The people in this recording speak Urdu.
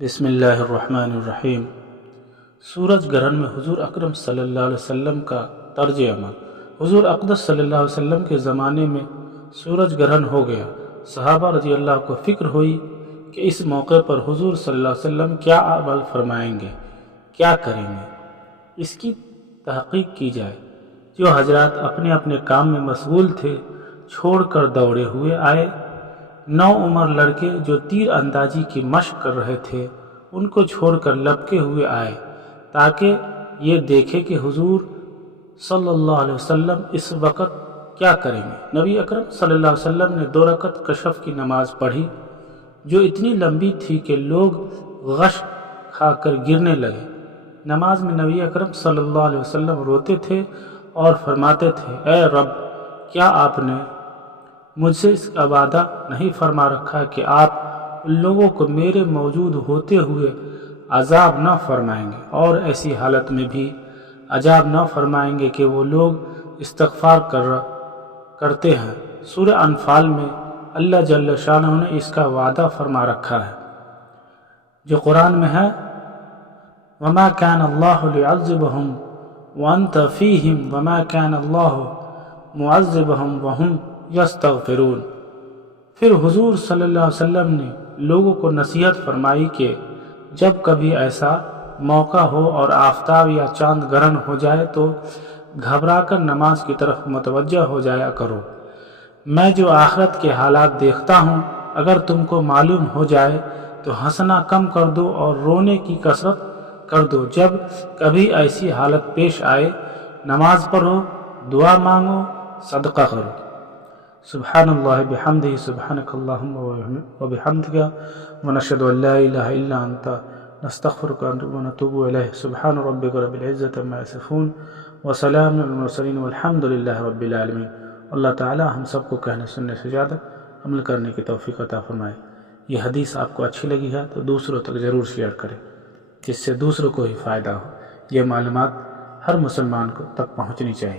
بسم اللہ الرحمن الرحیم۔ سورج گرہن میں حضور اکرم صلی اللہ علیہ وسلم کا طرز عمل۔ حضور اقدس صلی اللہ علیہ وسلم کے زمانے میں سورج گرہن ہو گیا۔ صحابہ رضی اللہ کو فکر ہوئی کہ اس موقع پر حضور صلی اللہ علیہ وسلم کیا عمل فرمائیں گے، کیا کریں گے، اس کی تحقیق کی جائے۔ جو حضرات اپنے اپنے کام میں مشغول تھے چھوڑ کر دوڑے ہوئے آئے۔ نوعمر لڑکے جو تیر اندازی کی مشق کر رہے تھے ان کو چھوڑ کر لپکے ہوئے آئے تاکہ یہ دیکھے کہ حضور صلی اللہ علیہ وسلم اس وقت کیا کریں گے۔ نبی اکرم صلی اللہ علیہ وسلم نے 2 رکعت کشف کی نماز پڑھی جو اتنی لمبی تھی کہ لوگ غش کھا کر گرنے لگے۔ نماز میں نبی اکرم صلی اللہ علیہ وسلم روتے تھے اور فرماتے تھے، اے رب، کیا آپ نے مجھ سے اس کا وعدہ نہیں فرما رکھا کہ آپ ان لوگوں کو میرے موجود ہوتے ہوئے عذاب نہ فرمائیں گے اور ایسی حالت میں بھی عذاب نہ فرمائیں گے کہ وہ لوگ استغفار کرتے ہیں۔ سورہ انفال میں اللہ جل شانہ نے اس کا وعدہ فرما رکھا ہے جو قرآن میں ہے، وَمَا كَانَ اللَّهُ لِيُعَذِّبَهُمْ وَأَنْتَ فِيهِمْ وَمَا كَانَ اللَّهُ مُعَذِّبَهُمْ وَهُمْ یستغفرون۔ پھر حضور صلی اللہ علیہ وسلم نے لوگوں کو نصیحت فرمائی کہ جب کبھی ایسا موقع ہو اور آفتاب یا چاند گرہن ہو جائے تو گھبرا کر نماز کی طرف متوجہ ہو جایا کرو۔ میں جو آخرت کے حالات دیکھتا ہوں اگر تم کو معلوم ہو جائے تو ہنسنا کم کر دو اور رونے کی کثرت کر دو۔ جب کبھی ایسی حالت پیش آئے نماز پڑھو، دعا مانگو، صدقہ کرو۔ سبحان اللہ بحمدہ، سبحانک اللہم وبحمدک، ونشہد ان لا الہ الا انت، نستغفرک ونتوب الیہ۔ سبحان ربک رب العزت عما یصفون، وسلام علی المرسلین، والحمد للہ رب العالمین۔ اللہ تعالی ہم سب کو کہنے سننے سے زیادہ عمل کرنے کی توفیق عطا فرمائے۔ یہ حدیث آپ کو اچھی لگی ہے تو دوسروں تک ضرور شیئر کریں جس سے دوسروں کو ہی فائدہ ہو۔ یہ معلومات ہر مسلمان کو تک پہنچنی چاہیے۔